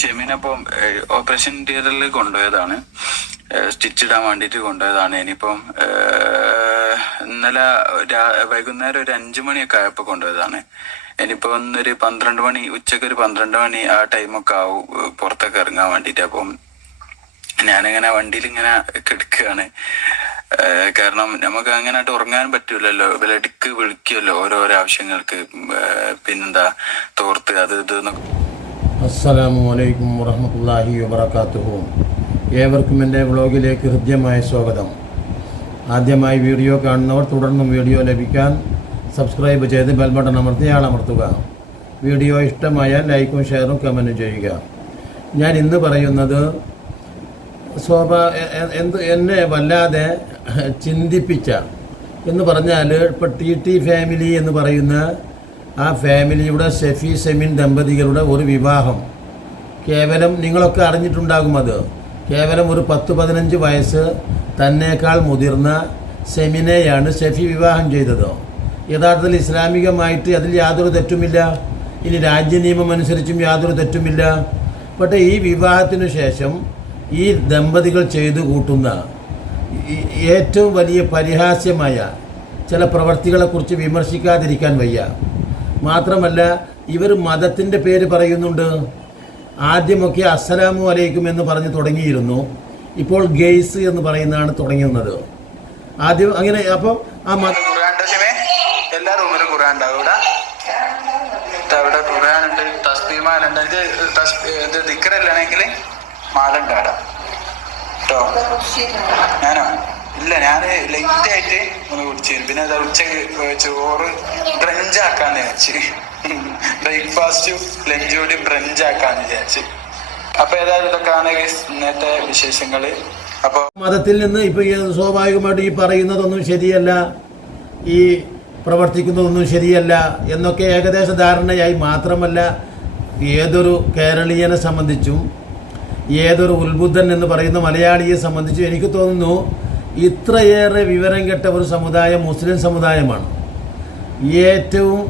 ഷെമീനപ്പം operation തിയേറ്ററിൽ കൊണ്ടുപോയതാണ്. Stitch ഇടാൻ വേണ്ടിയിട്ട് കൊണ്ടുപോയതാണ്. ഇനിയിപ്പം ഇന്നലെ വൈകുന്നേരം ഒരു അഞ്ചു മണിയൊക്കെ ആയപ്പോൾ കൊണ്ടുപോയതാണ്. ഇനിയിപ്പോ ഒന്നൊരു പന്ത്രണ്ട് മണി ഉച്ചയ്ക്ക് ഒരു പന്ത്രണ്ട് മണി ആ ടൈമൊക്കെ ആവും പുറത്തൊക്കെ ഇറങ്ങാൻ വേണ്ടിയിട്ട് അപ്പം ഞാനിങ്ങനെ വണ്ടിയിൽ ഇങ്ങനെ കിടക്കുകയാണ്. കാരണം നമുക്ക് അങ്ങനെ ആയിട്ട് ഉറങ്ങാൻ പറ്റൂലല്ലോ. ഇവലടിക്ക് വിളിക്കുമല്ലോ ഓരോരോ ആവശ്യങ്ങൾക്ക്. പിന്നെന്താ തോർത്ത് അത് ഇത് എന്നൊക്കെ അസ്സലാമു അലൈക്കും വറഹമത്തല്ലാഹി വബർക്കാത്തുഹു ഏവർക്കും എന്റെ വ്ളോഗിലേക്ക് ഹൃദ്യമായ സ്വാഗതം. ആദ്യമായി വീഡിയോ കാണുന്നവർ തുടർന്നും വീഡിയോ ലഭിക്കാൻ സബ്സ്ക്രൈബ് ചെയ്ത് ബെൽ ബട്ടൺ അമർത്തി ആളമർത്തുക. വീഡിയോ ഇഷ്ടമായാൽ ലൈക്കും ഷെയറും കമന്റും ചെയ്യുക. ഞാൻ ഇന്ന് പറയുന്നത് സ്വാഭാ എന്ത് എന്നെ വല്ലാതെ ചിന്തിപ്പിച്ച എന്ന് പറഞ്ഞാൽ ഇപ്പോൾ ടി ടി ഫാമിലി എന്ന് പറയുന്ന ആ ഫാമിലിയുടെ ഷെഫി സെമിൻ ദമ്പതികളുടെ ഒരു വിവാഹം. കേവലം നിങ്ങളൊക്കെ അറിഞ്ഞിട്ടുണ്ടാകും അത്. കേവലം ഒരു പത്ത് പതിനഞ്ച് വയസ്സ് തന്നേക്കാൾ മുതിർന്ന സെമിനെയാണ് ഷെഫി വിവാഹം ചെയ്തത്. യഥാർത്ഥത്തിൽ ഇസ്ലാമികമായിട്ട് അതിൽ യാതൊരു തെറ്റുമില്ല. ഇനി രാജ്യ നിയമം അനുസരിച്ചും യാതൊരു തെറ്റുമില്ല. പക്ഷേ ഈ വിവാഹത്തിനു ശേഷം ഈ ദമ്പതികൾ ചെയ്തു കൂട്ടുന്ന ഏറ്റവും വലിയ പരിഹാസ്യമായ ചില പ്രവർത്തികളെക്കുറിച്ച് വിമർശിക്കാതിരിക്കാൻ വയ്യ. മാത്രമല്ല ഇവർ മതത്തിന്റെ പേര് പറയുന്നുണ്ട്. ആദ്യമൊക്കെ അസ്സലാമു അലൈക്കും എന്ന് പറഞ്ഞ് തുടങ്ങിയിരുന്നു. ഇപ്പോൾ ഗെയ്സ് എന്ന് പറയുന്നതാണ് തുടങ്ങുന്നത്. ആദ്യം അങ്ങനെ അപ്പം ആ മത ഖുർആൻ ഖുറാൻ ഉണ്ട് ഇത് ഞാനോ? ഇല്ല ഞാൻ ലൈറ്റ് ആയിട്ട് ഒന്ന് കുടിച്ചു പിന്നെ അത് ഉച്ചയ്ക്ക് ചോറ് ബ്രഞ്ച് ആക്കാന്ന് വിചാരിച്ച്. ബ്രേക്ക്ഫാസ്റ്റും ലഞ്ചും കൂടി ബ്രഞ്ച് ആക്കാന്ന് വിചാരിച്ച്. അപ്പൊ ഏതായാലും ഇതൊക്കെയാണ് ഇന്നത്തെ വിശേഷങ്ങൾ. അപ്പൊ മതത്തിൽ നിന്ന് ഇപ്പൊ സ്വാഭാവികമായിട്ട് ഈ പറയുന്നതൊന്നും ശരിയല്ല ഈ പ്രവർത്തിക്കുന്നതൊന്നും ശരിയല്ല എന്നൊക്കെ ഏകദേശ ധാരണയായി മാത്രമല്ല ഏതൊരു കേരളീയനെ സംബന്ധിച്ചും ഏതൊരു ഉത്ബുദ്ധൻ എന്ന് പറയുന്ന മലയാളിയെ സംബന്ധിച്ചും എനിക്ക് തോന്നുന്നു ഇത്രയേറെ വിവരം കെട്ട ഒരു സമുദായം മുസ്ലിം സമുദായമാണ്. ഏറ്റവും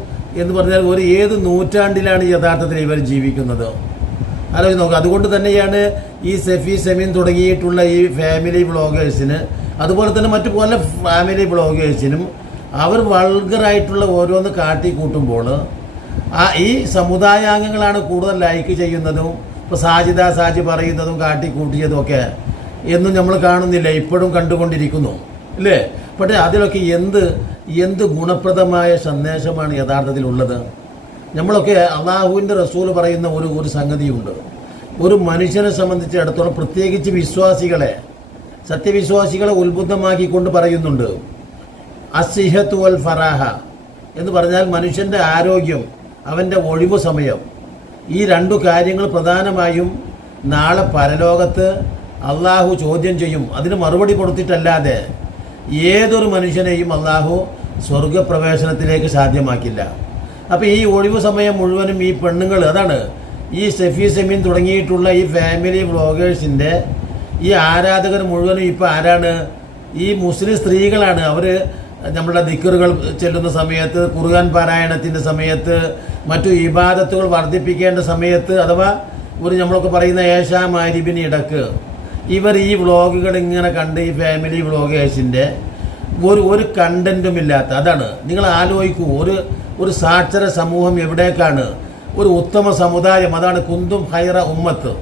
എന്ന് പറഞ്ഞാൽ ഒരു ഏത് നൂറ്റാണ്ടിലാണ് യഥാർത്ഥത്തിൽ ഇവർ ജീവിക്കുന്നത്? ആലോചിച്ച് നോക്കുക അതുകൊണ്ട് തന്നെയാണ് ഈ സെഫി സെമീൻ തുടങ്ങിയിട്ടുള്ള ഈ ഫാമിലി വ്ളോഗേഴ്സിന് അതുപോലെ തന്നെ മറ്റു പല ഫാമിലി വ്ളോഗേഴ്സിനും അവർ വൾഗറായിട്ടുള്ള ഓരോന്ന് കാട്ടി കൂട്ടുമ്പോൾ ആ ഈ സമുദായാംഗങ്ങളാണ് കൂടുതൽ ലൈക്ക് ചെയ്യുന്നതും ഇപ്പോൾ സാജിദ സാജി പറയുന്നതും കാട്ടി കൂട്ടിയതും ഒക്കെ എന്നും നമ്മൾ കാണുന്നില്ല ഇപ്പോഴും കണ്ടുകൊണ്ടിരിക്കുന്നു. അല്ലേ പക്ഷേ അതിലൊക്കെ എന്ത് എന്ത് ഗുണപ്രദമായ സന്ദേശമാണ് യഥാർത്ഥത്തിൽ ഉള്ളത്? നമ്മളൊക്കെ അള്ളാഹുവിന്റെ റസൂൽ പറയുന്ന ഒരു ഒരു സംഗതിയുണ്ട്. ഒരു മനുഷ്യനെ സംബന്ധിച്ചിടത്തോളം പ്രത്യേകിച്ച് വിശ്വാസികളെ സത്യവിശ്വാസികളെ ഉത്ബുദ്ധമാക്കിക്കൊണ്ട് പറയുന്നുണ്ട്. അസിഹത്തു വൽ ഫറാഹ എന്ന് പറഞ്ഞാൽ മനുഷ്യന്റെ ആരോഗ്യം അവന്റെ ഒഴിവ് സമയം. ഈ രണ്ടു കാര്യങ്ങൾ പ്രധാനമായും നാളെ പരലോകത്ത് അള്ളാഹു ചോദ്യം ചെയ്യും. അതിന് മറുപടി കൊടുത്തിട്ടല്ലാതെ ഏതൊരു മനുഷ്യനെയും അള്ളാഹു സ്വർഗപ്രവേശനത്തിലേക്ക് സാധ്യമാക്കില്ല. അപ്പോൾ ഈ ഒഴിവു സമയം മുഴുവനും ഈ പെണ്ണുങ്ങൾ അതാണ് ഈ സെഫി സെമീൻ തുടങ്ങിയിട്ടുള്ള ഈ ഫാമിലി വ്ളോഗേഴ്സിന്റെ ഈ ആരാധകർ മുഴുവനും ഇപ്പോൾ ആരാണ്? ഈ മുസ്ലിം സ്ത്രീകളാണ്. അവർ നമ്മുടെ ദിക്കറുകൾ ചെല്ലുന്ന സമയത്ത് കുറുകാൻ പാരായണത്തിന്റെ സമയത്ത് മറ്റു ഇബാദത്തുകൾ വർദ്ധിപ്പിക്കേണ്ട സമയത്ത് അഥവാ ഒരു നമ്മളൊക്കെ പറയുന്ന ഏഷാ മാരിബിന് ഇടയ്ക്ക് ഇവർ ഈ വ്ളോഗുകൾ ഇങ്ങനെ കണ്ട് ഈ ഫാമിലി വ്ളോഗേഴ്സിന്റെ ഒരു ഒരു കണ്ടന്റും ഇല്ലാത്ത അതാണ്. നിങ്ങൾ ആലോചിക്കൂ ഒരു ഒരു സാക്ഷര സമൂഹം എവിടേക്കാണ്? ഒരു ഉത്തമ സമുദായം അതാണ് കുന്തും ഹൈറ ഉമ്മത്ത്.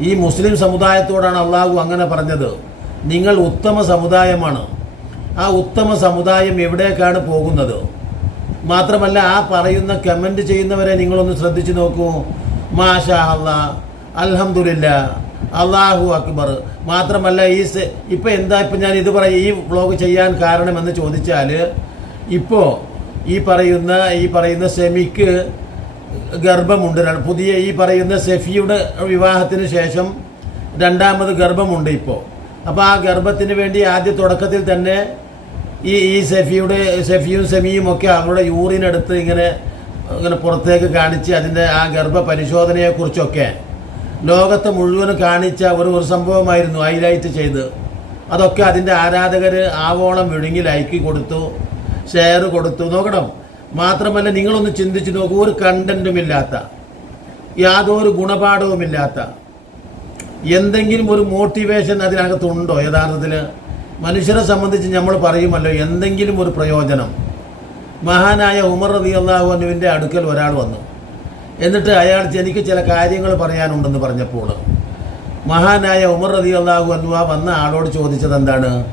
ഈ മുസ്ലിം സമുദായത്തോടാണ് അള്ളാഹു അങ്ങനെ പറഞ്ഞത്. നിങ്ങൾ ഉത്തമ സമുദായമാണ്. ആ ഉത്തമ സമുദായം എവിടേക്കാണ് പോകുന്നത്? മാത്രമല്ല ആ പറയുന്ന കമന്റ് ചെയ്യുന്നവരെ നിങ്ങളൊന്ന് ശ്രദ്ധിച്ചു നോക്കൂ. മാഷാ അള്ളാ അൽഹംദുലില്ല അള്ളാഹു അക്ബർ. മാത്രമല്ല ഈ ഇപ്പം എന്താ ഇപ്പം ഞാൻ ഇത് പറയും ഈ വ്ളോഗ് ചെയ്യാൻ കാരണമെന്ന് ചോദിച്ചാൽ ഇപ്പോൾ ഈ പറയുന്ന ഈ പറയുന്ന സെമിക്ക് ഗർഭമുണ്ട്. പുതിയ ഈ പറയുന്ന സെഫിയുടെ വിവാഹത്തിന് ശേഷം രണ്ടാമത് ഗർഭമുണ്ട് ഇപ്പോൾ അപ്പോൾ ആ ഗർഭത്തിന് വേണ്ടി ആദ്യ തുടക്കത്തിൽ തന്നെ ഈ ഈ സെഫിയുടെ സെഫിയും സെമിയും ഒക്കെ അവരുടെ യൂറിൻ എടുത്ത് ഇങ്ങനെ ഇങ്ങനെ പുറത്തേക്ക് കാണിച്ച് അതിന്റെ ആ ഗർഭ പരിശോധനയെക്കുറിച്ചൊക്കെ ലോകത്തെ മുഴുവനും കാണിച്ച ഒരു ഒരു സംഭവമായിരുന്നു ഹൈലൈറ്റ് ചെയ്ത്. അതൊക്കെ അതിന്റെ ആരാധകർ ആവോളം വിഴുങ്ങി ലൈക്ക് കൊടുത്തു ഷെയർ കൊടുത്തു. നോക്കണം. മാത്രമല്ല നിങ്ങളൊന്ന് ചിന്തിച്ച് നോക്കൂ ഒരു കണ്ടന്റും ഇല്ലാത്ത യാതൊരു ഗുണപാഠവുമില്ലാത്ത എന്തെങ്കിലും ഒരു മോട്ടിവേഷൻ അതിനകത്തുണ്ടോ യഥാർത്ഥത്തിൽ? മനുഷ്യരെ സംബന്ധിച്ച് നമ്മൾ പറയുമല്ലോ എന്തെങ്കിലും ഒരു പ്രയോജനം. മഹാനായ ഉമർ അനുവിന്റെ അടുക്കൽ ഒരാൾ വന്നു. എന്നിട്ട് അയാൾ എനിക്ക് ചില കാര്യങ്ങൾ പറയാനുണ്ടെന്ന് പറഞ്ഞപ്പോൾ മഹാനായ ഉമർ റതി അള്ളാഹു അനുവ വന്ന ആളോട് ചോദിച്ചത് എന്താണ്?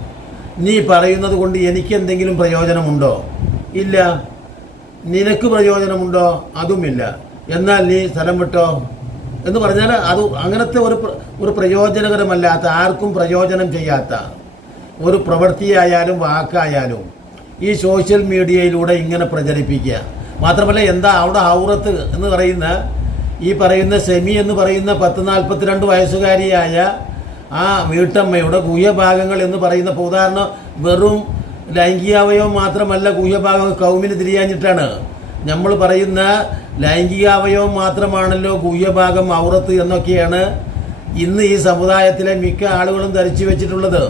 നീ പറയുന്നത് കൊണ്ട് എനിക്ക് എന്തെങ്കിലും പ്രയോജനമുണ്ടോ? ഇല്ല. നിനക്ക് പ്രയോജനമുണ്ടോ? അതുമില്ല. എന്നാൽ നീ സ്ഥലം വിട്ടോ? എന്ന് പറഞ്ഞാൽ അത് അങ്ങനത്തെ ഒരു ഒരു പ്രയോജനകരമല്ലാത്ത ആർക്കും പ്രയോജനം ചെയ്യാത്ത ഒരു പ്രവൃത്തിയായാലും വാക്കായാലും ഈ സോഷ്യൽ മീഡിയയിലൂടെ ഇങ്ങനെ പ്രചരിപ്പിക്കുക. മാത്രമല്ല എന്താ അവിടെ ഔറത്ത് എന്ന് പറയുന്ന ഈ പറയുന്ന സെമി എന്ന് പറയുന്ന പത്ത് നാൽപ്പത്തിരണ്ട് വയസ്സുകാരിയായ ആ വീട്ടമ്മയുടെ ഗുഹ്യഭാഗങ്ങൾ എന്ന് പറയുന്ന ഉദാഹരണം വെറും ലൈംഗികാവയവം മാത്രമല്ല ഗുഹ്യഭാഗം കൗമിന് തിരിയാഞ്ഞിട്ടാണ്. നമ്മൾ പറയുന്ന ലൈംഗികാവയവം മാത്രമാണല്ലോ ഗുഹ്യഭാഗം ഔറത്ത് എന്നൊക്കെയാണ് ഇന്ന് ഈ സമുദായത്തിലെ മിക്ക ആളുകളും ധരിച്ചു വെച്ചിട്ടുള്ളത്.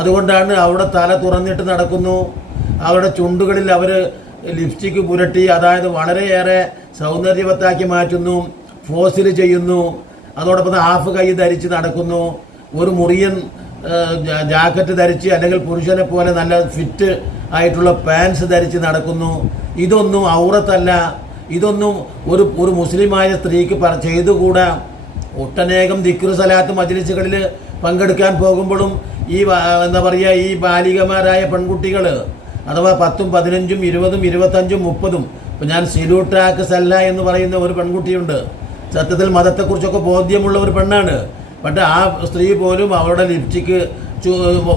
അതുകൊണ്ടാണ് അവിടെ തല തുറന്നിട്ട് നടക്കുന്നു. അവരുടെ ചുണ്ടുകളിൽ അവർ ലിപ്സ്റ്റിക്ക് പുരട്ടി അതായത് വളരെയേറെ സൗന്ദര്യവത്താക്കി മാറ്റുന്നു ഫോസിൽ ചെയ്യുന്നു അതോടൊപ്പം ഹാഫ് കൈ ധരിച്ച് നടക്കുന്നു ഒരു മുറിയൻ ജാക്കറ്റ് ധരിച്ച് അല്ലെങ്കിൽ പുരുഷനെ പോലെ നല്ല ഫിറ്റ് ആയിട്ടുള്ള പാൻസ് ധരിച്ച് നടക്കുന്നു. ഇതൊന്നും ഔറത്തല്ല. ഇതൊന്നും ഒരു ഒരു മുസ്ലിമായ സ്ത്രീക്ക് പറ ചെയ്തുകൂടാ. ഒട്ടനേകം ദിക്ർ സലാത്ത് മജ്ലിസുകളിൽ പങ്കെടുക്കാൻ പോകുമ്പോഴും ഈ എന്താ പറയുക ഈ ബാലികമാരായ പെൺകുട്ടികൾ അഥവാ പത്തും പതിനഞ്ചും ഇരുപതും ഇരുപത്തഞ്ചും മുപ്പതും. ഇപ്പം ഞാൻ സിലൂട്ടാക്ക് സല്ല എന്ന് പറയുന്ന ഒരു പെൺകുട്ടിയുണ്ട്. സത്യത്തിൽ മതത്തെക്കുറിച്ചൊക്കെ ബോധ്യമുള്ള ഒരു പെണ്ണാണ്. പക്ഷേ ആ സ്ത്രീ പോലും അവളുടെ ലിപ്സ്റ്റിക്ക്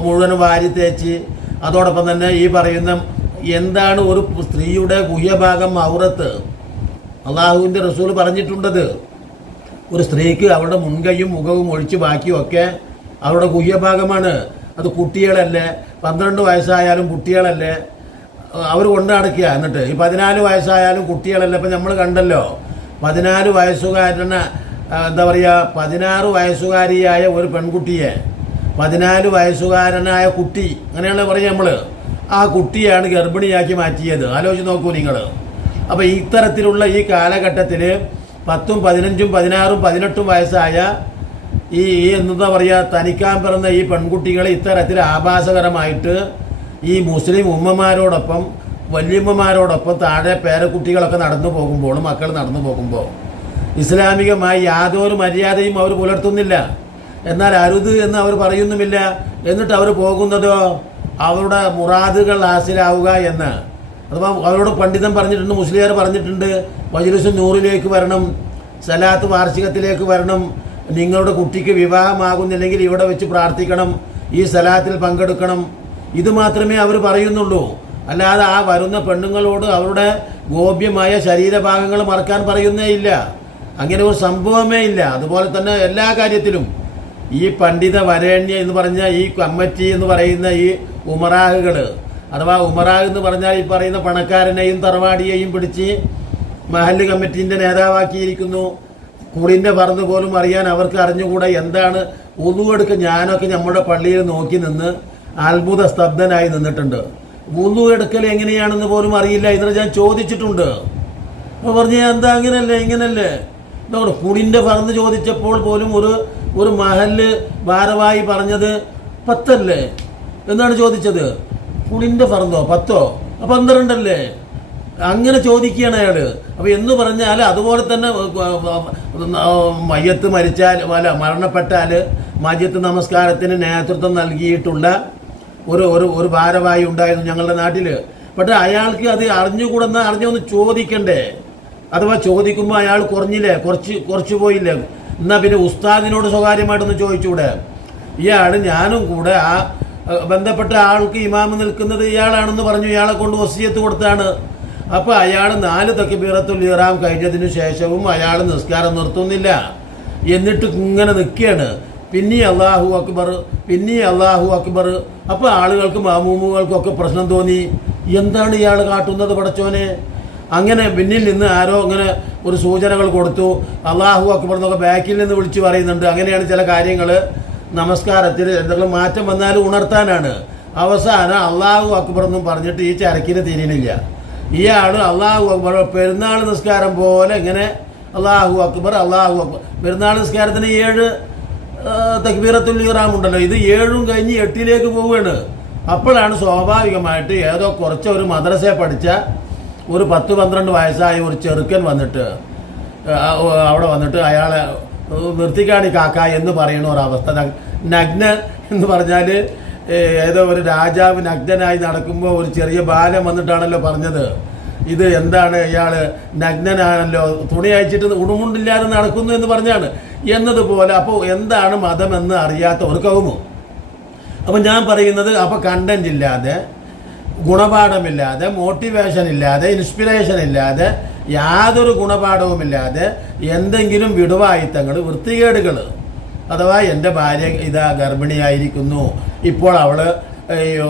മുഴുവൻ വാരി തേച്ച് അതോടൊപ്പം തന്നെ ഈ പറയുന്ന എന്താണ് ഒരു സ്ത്രീയുടെ ഗുഹ്യഭാഗം ഔറത്ത് അള്ളാഹുവിന്റെ റസൂൽ പറഞ്ഞിട്ടുണ്ടത്. ഒരു സ്ത്രീക്ക് അവളുടെ മുൻകൈയും മുഖവും ഒഴിച്ച് ബാക്കിയൊക്കെ അവരുടെ ഗുഹ്യഭാഗമാണ്. അത് കുട്ടികളല്ലേ? പന്ത്രണ്ട് വയസ്സായാലും കുട്ടികളല്ലേ? അവർ കൊണ്ടു നടക്കുക. എന്നിട്ട് ഈ പതിനാല് വയസ്സായാലും കുട്ടികളല്ലേ? ഇപ്പം നമ്മൾ കണ്ടല്ലോ. പതിനാല് വയസ്സുകാരന് എന്താ പറയുക പതിനാറ് വയസ്സുകാരിയായ ഒരു പെൺകുട്ടിയെ പതിനാല് വയസ്സുകാരനായ കുട്ടി അങ്ങനെയാണ് പറയുക നമ്മൾ ആ കുട്ടിയാണ് ഗർഭിണിയാക്കി മാറ്റിയത്. ആലോചിച്ച് നോക്കൂ നിങ്ങൾ. അപ്പോൾ ഇത്തരത്തിലുള്ള ഈ കാലഘട്ടത്തിൽ പത്തും പതിനഞ്ചും പതിനാറും പതിനെട്ടും വയസ്സായ ഈ എന്താ പറയുക തനിക്കാൻ പിറന്ന ഈ പെൺകുട്ടികളെ ഇത്തരത്തിൽ ആഭാസകരമായിട്ട് ഈ മുസ്ലിം ഉമ്മമാരോടൊപ്പം വല്യമ്മമാരോടൊപ്പം താഴെ പേരക്കുട്ടികളൊക്കെ നടന്നു പോകുമ്പോൾ മക്കൾ നടന്നു പോകുമ്പോൾ ഇസ്ലാമികമായി യാതൊരു മര്യാദയും അവർ പുലർത്തുന്നില്ല. എന്നാൽ അരുത് എന്ന് അവർ പറയുന്നുമില്ല. എന്നിട്ട് അവർ പോകുന്നതോ? അവരുടെ മുറാദുകൾ ഹാസിലാവുക എന്ന്. അഥവാ അവരോട് പണ്ഡിതൻ പറഞ്ഞിട്ടുണ്ട് മുസ്ലിയാർ പറഞ്ഞിട്ടുണ്ട് മജ്ലിസ് നൂറിലേക്ക് വരണം സലാത്ത് വാർഷികത്തിലേക്ക് വരണം നിങ്ങളുടെ കുട്ടിക്ക് വിവാഹമാകുന്നില്ലെങ്കിൽ ഇവിടെ വെച്ച് പ്രാർത്ഥിക്കണം ഈ സലാത്തിൽ പങ്കെടുക്കണം. ഇത് മാത്രമേ അവർ പറയുന്നുള്ളൂ. അല്ലാതെ ആ വരുന്ന പെണ്ണുങ്ങളോട് അവരുടെ ഗോപ്യമായ ശരീരഭാഗങ്ങൾ മറക്കാൻ പറയുന്നേ ഇല്ല. അങ്ങനെ ഒരു സംഭവമേ ഇല്ല. അതുപോലെ തന്നെ എല്ലാ കാര്യത്തിലും ഈ പണ്ഡിത വരേണ്യ എന്ന് പറഞ്ഞ ഈ കമ്മറ്റി എന്ന് പറയുന്ന ഈ ഉമറാഹുകൾ അഥവാ ഉമറാഹ് എന്ന് പറഞ്ഞാൽ ഈ പറയുന്ന പണക്കാരനെയും തറവാടിയെയും പിടിച്ച് മഹല്ല് കമ്മിറ്റിന്റെ നേതാവാക്കിയിരിക്കുന്നു. കുളിന്റെ പറന്ന് പോലും അറിയാൻ അവർക്ക് അറിഞ്ഞുകൂടാ എന്താണ് ഉളുവെടുക്ക ഞാനൊക്കെ നമ്മുടെ പള്ളിയിൽ നോക്കി നിന്ന് അത്ഭുത സ്തബ്ധനായി നിന്നിട്ടുണ്ട്. ഉളു എടുക്കൽ എങ്ങനെയാണെന്ന് പോലും അറിയില്ല ഇതിനെ ഞാൻ ചോദിച്ചിട്ടുണ്ട്. അപ്പോൾ പറഞ്ഞു എന്താ അങ്ങനല്ലേ ഇങ്ങനല്ലേ? നോക്കണം കുളിന്റെ പറന്ന് ചോദിച്ചപ്പോൾ പോലും ഒരു ഒരു മഹൽ ഭാരവായി പറഞ്ഞത് പത്തല്ലേ? എന്നാണ് ചോദിച്ചത്. കുളിന്റെ പറന്നോ? പത്തോ? പന്ത്രണ്ടല്ലേ? അങ്ങനെ ചോദിക്കുകയാണ് അയാൾ അപ്പോൾ എന്ന് പറഞ്ഞാൽ അതുപോലെ തന്നെ മയ്യത്ത് മരിച്ചാൽ അല്ല മരണപ്പെട്ടാൽ മയ്യത്ത് നമസ്കാരത്തിന് നേതൃത്വം നൽകിയിട്ടുള്ള ഒരു ഒരു ഒരു ഭാരവായി ഉണ്ടായിരുന്നു ഞങ്ങളുടെ നാട്ടിൽ പക്ഷേ അയാൾക്ക് അത് അറിഞ്ഞുകൂടെന്ന് അറിഞ്ഞൊന്ന് ചോദിക്കണ്ടേ? അഥവാ ചോദിക്കുമ്പോൾ അയാൾ കുറഞ്ഞില്ലേ? കുറച്ച് കുറച്ച് പോയില്ലേ? എന്നാൽ പിന്നെ ഉസ്താദിനോട് സ്വകാര്യമായിട്ടൊന്ന് ചോദിച്ചൂടെ? ഇയാൾ ഞാനും കൂടെ ആ ബന്ധപ്പെട്ട ആൾക്ക് ഇമാമ് നിൽക്കുന്നത് ഇയാളാണെന്ന് പറഞ്ഞു ഇയാളെ കൊണ്ട് വസിയത്ത് കൊടുത്താണ്. അപ്പോൾ അയാൾ നാല് തക്കിബീറത്തുൽ ഇറാം കഴിഞ്ഞതിന് ശേഷവും അയാൾ നിസ്കാരം നിർത്തുന്നില്ല. എന്നിട്ട് ഇങ്ങനെ നിൽക്കുകയാണ്. പിന്നെ അള്ളാഹു അക്ബർ പിന്നെ അള്ളാഹു അക്ബർ. അപ്പോൾ ആളുകൾക്ക് മാമൂമുകൾക്കൊക്കെ പ്രശ്നം തോന്നി. എന്താണ് ഇയാൾ കാട്ടുന്നത് പടച്ചോനെ? അങ്ങനെ പിന്നിൽ നിന്ന് ആരോ അങ്ങനെ ഒരു സൂചനകൾ കൊടുത്തു. അള്ളാഹു അക്ബർ എന്നൊക്കെ ബാക്കിൽ നിന്ന് വിളിച്ചു പറയുന്നുണ്ട്. അങ്ങനെയാണ് ചില കാര്യങ്ങൾ നമസ്കാരത്തിൽ എന്തെങ്കിലും മാറ്റം വന്നാലും ഉണർത്താനാണ്. അവസാനം അള്ളാഹു അക്ബർ എന്നും പറഞ്ഞിട്ട് ഈ ചരക്കിന് തിരിയണില്ല ഇയാൾ അള്ളാഹു അക്ബർ. പെരുന്നാൾ നിസ്കാരം പോലെ ഇങ്ങനെ അള്ളാഹു അക്ബർ അള്ളാഹു അക്ബർ. പെരുന്നാൾ നിസ്കാരത്തിന് ഏഴ് തക്ബീറത്തുൽ ഇറാം ഉണ്ടല്ലോ. ഇത് ഏഴും കഴിഞ്ഞ് എട്ടിലേക്ക് പോവുകയാണ്. അപ്പോഴാണ് സ്വാഭാവികമായിട്ട് ഏതോ കുറച്ച് ഒരു മദ്രസയെ പഠിച്ച ഒരു പത്ത് പന്ത്രണ്ട് വയസ്സായ ഒരു ചെറുക്കൻ വന്നിട്ട് അവിടെ വന്നിട്ട് അയാളെ നിർത്തിക്കാണി കാക്ക എന്ന് പറയുന്ന ഒരവസ്ഥ. നഗ്ന എന്ന് പറഞ്ഞാൽ ഏതോ ഒരു രാജാവിന് നഗ്നനായി നടക്കുമ്പോൾ ഒരു ചെറിയ ബാലം വന്നിട്ടാണല്ലോ പറഞ്ഞത്. ഇത് എന്താണ് ഇയാൾ നഗ്നനാണല്ലോ തുണി അയച്ചിട്ട് ഉടുമുണ്ടില്ലാതെ നടക്കുന്നു എന്ന് പറഞ്ഞാണ്. എന്നതുപോലെ അപ്പോൾ എന്താണ് മതമെന്ന് അറിയാത്ത ഒരു കൗമോ അപ്പം ഞാൻ പറയുന്നത് അപ്പോൾ കണ്ടന്റ് ഇല്ലാതെ ഗുണപാഠമില്ലാതെ മോട്ടിവേഷൻ ഇല്ലാതെ ഇൻസ്പിറേഷൻ ഇല്ലാതെ യാതൊരു ഗുണപാഠവുമില്ലാതെ എന്തെങ്കിലും വിടുവായുത്തങ്ങൾ വൃത്തികേടുകൾ അഥവാ എന്റെ ഭാര്യ ഇതാ ഗർഭിണിയായിരിക്കുന്നു. ഇപ്പോൾ അവൾ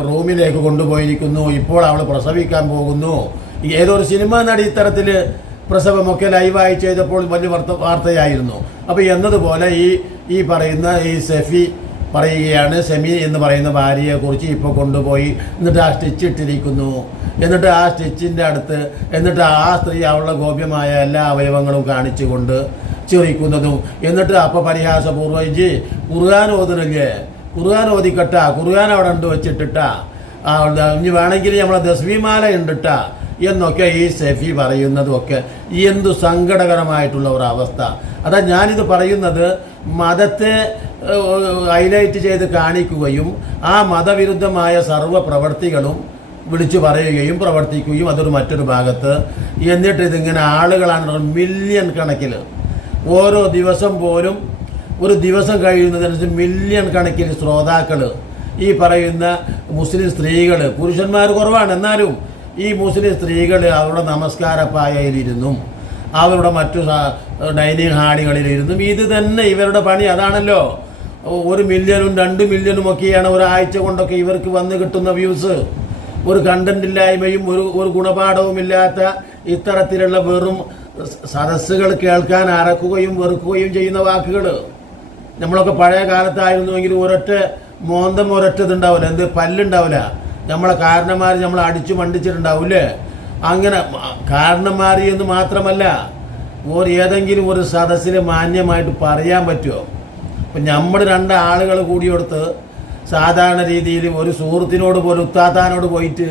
റൂമിലേക്ക് കൊണ്ടുപോയിരിക്കുന്നു. ഇപ്പോൾ അവൾ പ്രസവിക്കാൻ പോകുന്നു. ഏതൊരു സിനിമ നടി ഇത്തരത്തിൽ പ്രസവമൊക്കെ ലൈവായി ചെയ്തപ്പോൾ വലിയ വാർത്ത വാർത്തയായിരുന്നു. അപ്പോൾ എന്നതുപോലെ ഈ ഈ പറയുന്ന ഈ സെഫി പറയുകയാണ് സെമി എന്ന് പറയുന്ന ഭാര്യയെക്കുറിച്ച് ഇപ്പോൾ കൊണ്ടുപോയി എന്നിട്ട് ആ സ്റ്റിച്ച് ഇട്ടിരിക്കുന്നു. എന്നിട്ട് ആ സ്റ്റിച്ചിന്റെ അടുത്ത് എന്നിട്ട് ആ സ്ത്രീ അവളുടെ ഗോപ്യമായ എല്ലാ അവയവങ്ങളും കാണിച്ചുകൊണ്ട് ചിറിക്കുന്നതും എന്നിട്ട് അപ്പോൾ പരിഹാസപൂർവം ജി ഖുർആൻ ഓതുന്നില്ലേ? ഖുർആൻ ഓതിക്കട്ട ഖുർആൻ അവിടെ ഉണ്ട് വെച്ചിട്ടിട്ട. ഇനി വേണമെങ്കിൽ നമ്മളെ ദസ്വിമാല ഉണ്ടിട്ട എന്നൊക്കെ ഈ സെഫി പറയുന്നതും ഒക്കെ എന്തു സങ്കടകരമായിട്ടുള്ള ഒരു അവസ്ഥ. അതാ ഞാനിത് പറയുന്നത് മതത്തെ ഹൈലൈറ്റ് ചെയ്ത് കാണിക്കുകയും ആ മതവിരുദ്ധമായ സർവ പ്രവർത്തികളും വിളിച്ചു പറയുകയും പ്രവർത്തിക്കുകയും അതൊരു മറ്റൊരു ഭാഗത്ത്. എന്നിട്ട് ഇതിങ്ങനെ ആളുകളാണ് മില്യൺ കണക്കിൽ ഓരോ ദിവസം പോലും ഒരു ദിവസം കഴിയുന്നതനുസരിച്ച് മില്യൺ കണക്കിന് ശ്രോതാക്കൾ ഈ പറയുന്ന മുസ്ലിം സ്ത്രീകൾ പുരുഷന്മാർ കുറവാണ് എന്നാലും ഈ മുസ്ലിം സ്ത്രീകൾ അവരുടെ നമസ്കാരപ്പായയിലിരുന്നും അവരുടെ മറ്റു ഡൈനിങ് ഹാളുകളിലിരുന്നും ഇത് തന്നെ ഇവരുടെ പണി അതാണല്ലോ. ഒരു മില്യണും രണ്ട് മില്യണും ഒക്കെയാണ് ഒരാഴ്ച കൊണ്ടൊക്കെ ഇവർക്ക് വന്ന് കിട്ടുന്ന വ്യൂസ് ഒരു കണ്ടന്റ് ഇല്ലായ്മയും ഒരു ഒരു ഗുണപാഠവും ഇല്ലാത്ത ഇത്തരത്തിലുള്ള വെറും സദസ്സുകൾ കേൾക്കാൻ അറക്കുകയും വെറുക്കുകയും ചെയ്യുന്ന വാക്കുകൾ നമ്മളൊക്കെ പഴയ കാലത്തായിരുന്നുവെങ്കിൽ ഒരൊറ്റ മോന്തം ഒരൊറ്റ ഇതുണ്ടാവില്ല എന്ത് പല്ലുണ്ടാവില്ല. നമ്മളെ കാരണന്മാർ നമ്മളെ അടിച്ചു മണ്ടിച്ചിട്ടുണ്ടാവില്ലേ? അങ്ങനെ കാരണന്മാർ എന്ന് മാത്രമല്ല ഒരു ഏതെങ്കിലും ഒരു സദസ്സിൽ മാന്യമായിട്ട് പറയാൻ പറ്റുമോ? അപ്പം നമ്മൾ രണ്ട് ആളുകൾ കൂടിയെടുത്ത് സാധാരണ രീതിയിൽ ഒരു സുഹൃത്തിനോട് പോലും ഉത്താത്താനോട് പോയിട്ട്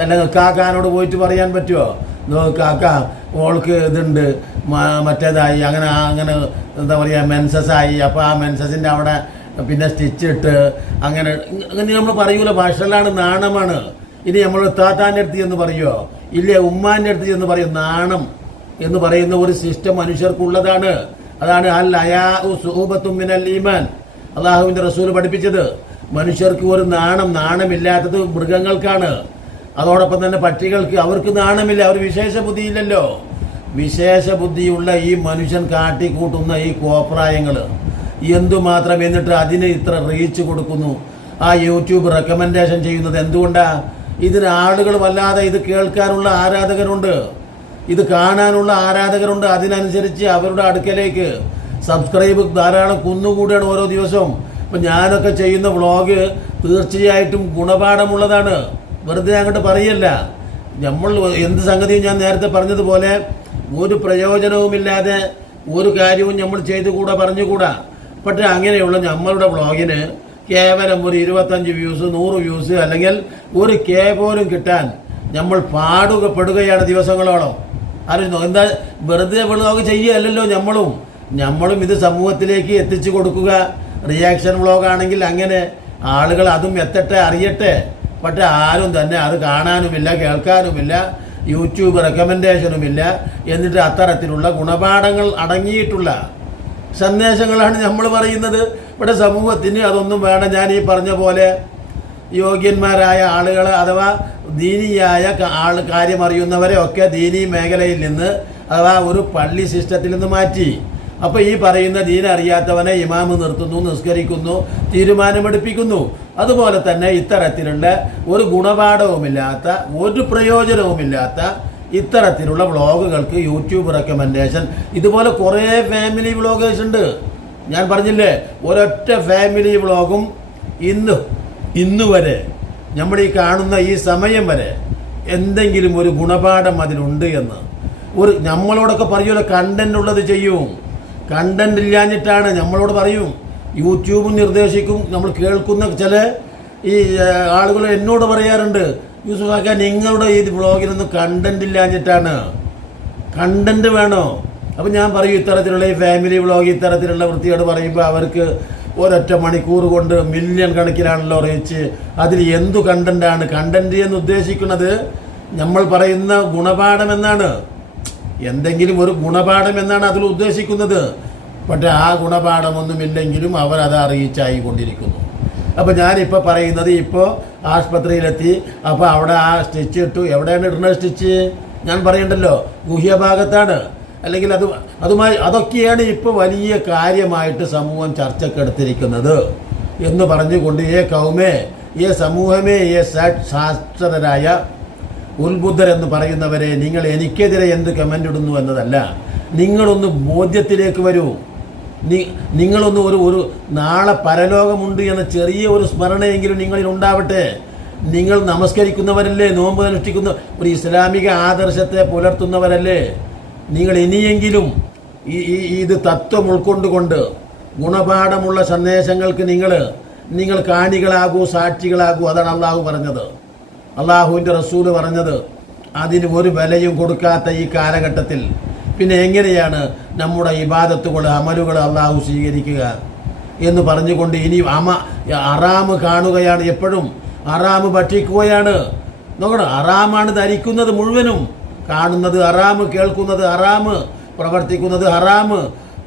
അല്ലെങ്കിൽ കാക്കാനോട് പോയിട്ട് പറയാൻ പറ്റുമോ? നോ ഓൾക്ക് ഇതുണ്ട്. മറ്റേതായി. അങ്ങനെ അങ്ങനെ എന്താ പറയുക മെൻസസ് ആയി. അപ്പോൾ ആ മെൻസസിന്റെ അവിടെ പിന്നെ സ്റ്റിച്ച് ഇട്ട് അങ്ങനെ അങ്ങനെ നമ്മൾ പറയൂല. ഭാഷയിലാണ് നാണമാണ്. ഇനി നമ്മൾ താത്താന്റെ അടുത്ത് എന്ന് പറയുമോ ഇല്ലേ ഉമ്മാന്റെ അടുത്ത് എന്ന് പറയും നാണം എന്ന് പറയുന്ന ഒരു സിസ്റ്റം മനുഷ്യർക്കുള്ളതാണ്. അതാണ് അൽ അയാ സുഹൂബത്തുമിനൽ ഈമാൻ. അള്ളാഹുവിന്റെ റസൂൽ പഠിപ്പിച്ചത്. മനുഷ്യർക്ക് ഒരു നാണം നാണമില്ലാത്തത് മൃഗങ്ങൾക്കാണ്. അതോടൊപ്പം തന്നെ പക്ഷികൾക്ക് അവർക്ക് നാണമില്ല അവർ വിശേഷ ബുദ്ധിയില്ലല്ലോ വിശേഷ ബുദ്ധിയുള്ള ഈ മനുഷ്യൻ കാട്ടിക്കൂട്ടുന്ന ഈ കോപ്രായങ്ങൾ എന്തുമാത്രം എന്നിട്ട് അതിന് ഇത്ര റീച്ച് കൊടുക്കുന്നു? ആ യൂട്യൂബ് റെക്കമെൻഡേഷൻ ചെയ്യുന്നത് എന്തുകൊണ്ടാണ് ഇതിന് ആളുകൾ വല്ലാതെ ഇത് കേൾക്കാനുള്ള ആരാധകരുണ്ട്. ഇത് കാണാനുള്ള ആരാധകരുണ്ട്. അതിനനുസരിച്ച് അവരുടെ അടുക്കലേക്ക് സബ്സ്ക്രൈബ് ധാരാളം കുന്നുകൂടിയാണ് ഓരോ ദിവസവും. ഇപ്പം ഞാനൊക്കെ ചെയ്യുന്ന വ്ളോഗ് തീർച്ചയായിട്ടും ഗുണപാഠമുള്ളതാണ്. വെറുതെ അങ്ങോട്ട് പറയല്ല. നമ്മൾ എന്ത് സംഗതിയും ഞാൻ നേരത്തെ പറഞ്ഞതുപോലെ ഒരു പ്രയോജനവുമില്ലാതെ ഒരു കാര്യവും നമ്മൾ ചെയ്തുകൂടാ പറഞ്ഞുകൂടാ. പക്ഷേ അങ്ങനെയുള്ള നമ്മളുടെ ബ്ലോഗിന് കേവലം ഒരു ഇരുപത്തഞ്ച് വ്യൂസ് നൂറ് വ്യൂസ് അല്ലെങ്കിൽ ഒരു കെ പോലും കിട്ടാൻ നമ്മൾ പാടുക പെടുകയാണ് ദിവസങ്ങളോളം. ആലോചിച്ചോ എന്താ വെറുതെ വ്ളോഗ് ചെയ്യുകയല്ലല്ലോ നമ്മളും. നമ്മളും ഇത് സമൂഹത്തിലേക്ക് എത്തിച്ചു കൊടുക്കുക. റിയാക്ഷൻ വ്ളോഗാണെങ്കിൽ അങ്ങനെ ആളുകൾ അതും എത്തട്ടെ അറിയട്ടെ. ആരും തന്നെ അത് കാണാനുമില്ല കേൾക്കാനുമില്ല യൂട്യൂബ് റെക്കമെൻഡേഷനുമില്ല എന്നിട്ട് അത്തരത്തിലുള്ള ഗുണപാഠങ്ങൾ അടങ്ങിയിട്ടുള്ള സന്ദേശങ്ങളാണ് നമ്മൾ പറയുന്നത്. ഇവിടെ സമൂഹത്തിന് അതൊന്നും വേണം ഞാൻ ഈ പറഞ്ഞ പോലെ യോഗ്യന്മാരായ ആളുകൾ അഥവാ ദീനിയായ ആൾ കാര്യം അറിയുന്നവരെ ഒക്കെ ദീനി മേഖലയിൽ നിന്ന് അഥവാ ഒരു പള്ളി സിസ്റ്റത്തിൽ നിന്ന് മാറ്റി അപ്പൊ ഈ പറയുന്ന ദീൻ അറിയാത്തവനെ ഇമാമ് നിർത്തുന്നു നിസ്കരിക്കുന്നു തീരുമാനമെടുപ്പിക്കുന്നു. അതുപോലെ തന്നെ ഇത്തരത്തിലുള്ള ഒരു ഗുണപാഠവുമില്ലാത്ത ഒരു പ്രയോജനവുമില്ലാത്ത ഇത്തരത്തിലുള്ള വ്ളോഗുകൾക്ക് യൂട്യൂബ് റെക്കമെൻഡേഷൻ ഇതുപോലെ കുറേ ഫാമിലി വ്ളോഗേഴ്സ് ഉണ്ട്. ഞാൻ പറഞ്ഞില്ലേ ഒരൊറ്റ ഫാമിലി വ്ളോഗും ഇന്ന് ഇന്ന് വരെ നമ്മൾ ഈ കാണുന്ന ഈ സമയം വരെ എന്തെങ്കിലും ഒരു ഗുണപാഠം അതിലുണ്ട് എന്ന്. ഒരു നമ്മളോടൊക്കെ പറയുമല്ലോ കണ്ടന്റ് ഉള്ളത് ചെയ്യും. കണ്ടന്റ് ഇല്ലാഞ്ഞിട്ടാണ്. നമ്മളോട് പറയും യൂട്യൂബും നിർദ്ദേശിക്കും നമ്മൾ കേൾക്കുന്ന ചില ഈ ആളുകൾ എന്നോട് പറയാറുണ്ട് യൂസുഫാക്ക നിങ്ങളുടെ ഈ ബ്ലോഗിനൊന്നും കണ്ടന്റ് ഇല്ലാഞ്ഞിട്ടാണ്. കണ്ടന്റ് വേണോ? അപ്പം ഞാൻ പറയും ഇത്തരത്തിലുള്ള ഈ ഫാമിലി വ്ളോഗ് ഇത്തരത്തിലുള്ള വൃത്തിയോട് പറയുമ്പോൾ അവർക്ക് ഒരൊറ്റ മണിക്കൂർ കൊണ്ട് മില്യൺ കണക്കിലാണല്ലോ റീച്ച്. അതിൽ എന്തു കണ്ടന്റാണ് കണ്ടന്റ് എന്ന് ഉദ്ദേശിക്കുന്നത് നമ്മൾ പറയുന്ന ഗുണപാഠം എന്നാണ്. എന്തെങ്കിലും ഒരു ഗുണപാഠം എന്നാണ് അതിൽ ഉദ്ദേശിക്കുന്നത്. പക്ഷേ ആ ഗുണപാഠമൊന്നുമില്ലെങ്കിലും അവർ അത് അറിയിച്ചായി കൊണ്ടിരിക്കുന്നു. അപ്പോൾ ഞാനിപ്പോൾ പറയുന്നത് ഇപ്പോൾ ആശുപത്രിയിലെത്തി അപ്പോൾ അവിടെ ആ സ്റ്റിച്ച് ഇട്ടു. എവിടെയാണ് ഇടുന്നത് സ്റ്റിച്ച്? ഞാൻ പറയണ്ടല്ലോ ഗുഹ്യഭാഗത്താണ്. അല്ലെങ്കിൽ അത് അതുമായി അതൊക്കെയാണ് ഇപ്പോൾ വലിയ കാര്യമായിട്ട് സമൂഹം ചർച്ചക്കെടുത്തിരിക്കുന്നത് എന്ന് പറഞ്ഞുകൊണ്ട് ഏ കൗമേ ഏ സമൂഹമേ ഏ സാ- ശാസ്ത്രരായ ഉത്ബുദ്ധർ എന്ന് പറയുന്നവരെ നിങ്ങൾ എനിക്കെതിരെ എന്ത് കമന്റ് ഇടുന്നു എന്നതല്ല. നിങ്ങളൊന്ന് ബോധ്യത്തിലേക്ക് വരൂ. നിങ്ങളൊന്ന് ഒരു ഒരു നാളെ പരലോകമുണ്ട് എന്ന ചെറിയ ഒരു സ്മരണയെങ്കിലും നിങ്ങളിൽ ഉണ്ടാവട്ടെ. നിങ്ങൾ നമസ്കരിക്കുന്നവരല്ലേ നോമ്പ് അനുഷ്ഠിക്കുന്ന ഒരു ഇസ്ലാമിക ആദർശത്തെ പുലർത്തുന്നവരല്ലേ? നിങ്ങൾ ഇനിയെങ്കിലും ഈ ഇത് തത്വം ഉൾക്കൊണ്ടുകൊണ്ട് ഗുണപാഠമുള്ള സന്ദേശങ്ങൾക്ക് നിങ്ങൾ നിങ്ങൾ കാണികളാകൂ സാക്ഷികളാകൂ അതാണ് അള്ളാഹു പറഞ്ഞത്. അള്ളാഹുവിന്റെ റസൂൽ പറഞ്ഞത് അതിന് ഒരു വിലയും കൊടുക്കാത്ത ഈ കാലഘട്ടത്തിൽ. പിന്നെ എങ്ങനെയാണ് നമ്മുടെ ഇബാദത്തുകൾ അമലുകൾ അള്ളാഹു സ്വീകരിക്കുക എന്ന് പറഞ്ഞുകൊണ്ട് ഇനി അമ അറാമ് കാണുകയാണ് എപ്പോഴും. അറാമ് ഭക്ഷിക്കുകയാണ്. നോക്കണം അറാമാണ് ധരിക്കുന്നത് മുഴുവനും. കാണുന്നത് ഹറാമ് കേൾക്കുന്നത് ഹറാമ് പ്രവർത്തിക്കുന്നത് ഹറാമ്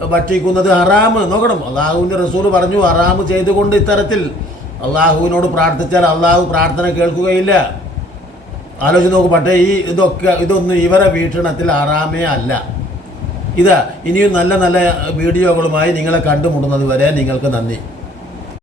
ഭക്ഷിക്കുന്നത് ഹറാമ് നോക്കണം അള്ളാഹുവിന്റെ റസൂൽ പറഞ്ഞു ഹറാമ് ചെയ്തുകൊണ്ട് ഇത്തരത്തിൽ അള്ളാഹുവിനോട് പ്രാർത്ഥിച്ചാൽ അള്ളാഹു പ്രാർത്ഥന കേൾക്കുകയില്ല. ആലോചിച്ച് നോക്കും പക്ഷേ ഈ ഇതൊക്കെ ഇതൊന്നും ഇവരെ വീക്ഷണത്തിൽ ആറാമേ അല്ല. ഇത് ഇനിയും നല്ല നല്ല വീഡിയോകളുമായി നിങ്ങളെ കണ്ടുമുട്ടുന്നത് വരെ നിങ്ങൾക്ക് നന്ദി.